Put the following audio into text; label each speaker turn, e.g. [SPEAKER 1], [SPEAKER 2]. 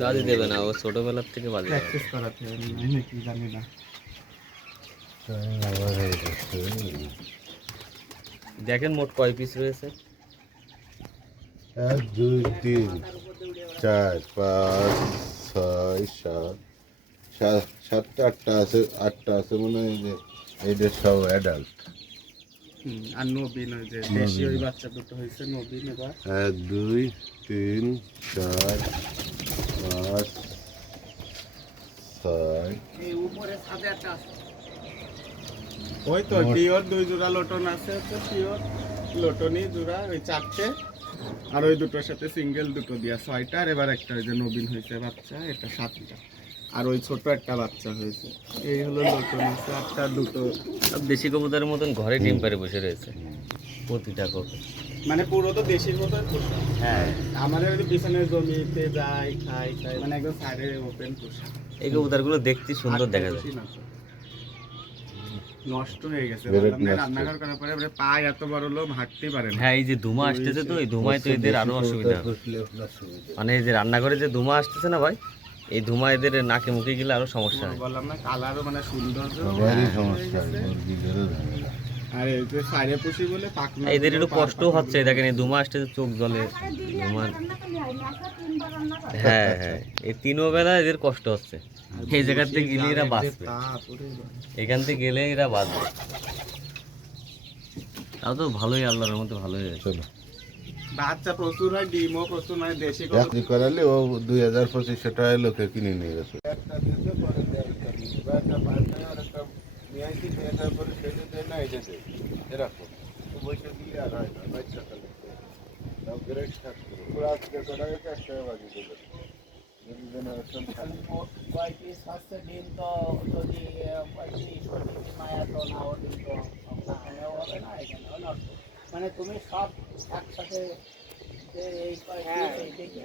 [SPEAKER 1] দাদি দেবে না ও ছোটবেলার থেকে বাজে
[SPEAKER 2] প্র্যাকটিস করাতে আমি নাকি জানি না
[SPEAKER 1] দেখেন মোট কয় পিস রয়েছে
[SPEAKER 3] এক দুই তিন চার পাঁচ ছয় সাত সাত সাতটা আটটা আছে আটটা আছে মনে হয় যে এইটা সব অ্যাডাল্ট
[SPEAKER 2] হুম, আর নবীন ওই যে দেশি ওই বাচ্চা দুটো হয়েছে নবীন এবার।
[SPEAKER 3] এক দুই তিন চার পাঁচ ছয়।
[SPEAKER 2] ওই তো পিওর দুই জোড়া লোটন আছে হচ্ছে পিওর লোটনই জোড়া ওই চারটে। আর ওই দুটোর সাথে সিঙ্গেল দুটো দিয়া ছয়টা আর এবার একটা যে নবীন হয়েছে বাচ্চা এটা সাতটা। আর ওই ছোট একটা বাচ্চা হয়েছে। এই হলো আছে একটা দুটো।
[SPEAKER 1] সব দেশি কবুতরের মতন ঘরে ডিম পারে বসে রয়েছে। প্রতিটা কবুতর।
[SPEAKER 2] মানে পুরো তো দেশির মতো পোষা
[SPEAKER 1] হ্যাঁ।
[SPEAKER 2] আমাদের পিছনের জমিতে যাই খাই খাই মানে একদম সাইডে ওপেন পোষা
[SPEAKER 1] এই কবুতরগুলো দেখতে সুন্দর দেখা যায়।
[SPEAKER 2] আটটা। নষ্ট হয়ে গেছে।
[SPEAKER 3] বেরেট
[SPEAKER 2] বললাম না,
[SPEAKER 3] নষ্ট।
[SPEAKER 2] রান্নাঘর করার পরে পায়ে এত বড় লোক হাঁটতেই পারে না।
[SPEAKER 1] হ্যাঁ এই যে ধুমা আসতেছে তো এই ধুমায় তো এদের আরও অসুবিধা। মানে এই যে রান্নাঘরে যে ধুমা আসতেছে না ভাই এই ধুমা এদের নাকে মুখে গেলে আরও সমস্যা হয়।
[SPEAKER 2] বললাম না কালারও মানে
[SPEAKER 3] সুন্দর। সমস্যা
[SPEAKER 2] এই
[SPEAKER 1] এদের একটু কষ্ট হচ্ছে দেখেন এই ধুমা আসতেছে চোখ জলে ধুমা হ্যাঁ হ্যাঁ এই তিনও বেলা এদের কষ্ট হচ্ছে। এই জায়গার থেকে গেলে এরা বাঁচবে। এখান থেকে গেলে এরা বাঁচবে। তাও তো ভালোই আল্লাহর মধ্যে ভালোই
[SPEAKER 3] চলো।
[SPEAKER 2] বাচ্চা প্রচুর হয় ডিমও প্রচুর মানে দেশি
[SPEAKER 3] করালে ও দুই হাজার পঁচিশশো টাকায় লোকে কিনে নিয়ে গেছে।
[SPEAKER 4] কয় পিস হচ্ছে ডিম তো যদি পঁয়ত্রিশ পঁয়ত্রিশ মায়া তো না ও ডিম তো ওখানেও হবে না এখানেও নষ্ট। মানে তুমি সব একসাথে যে এই কয় এই দেখে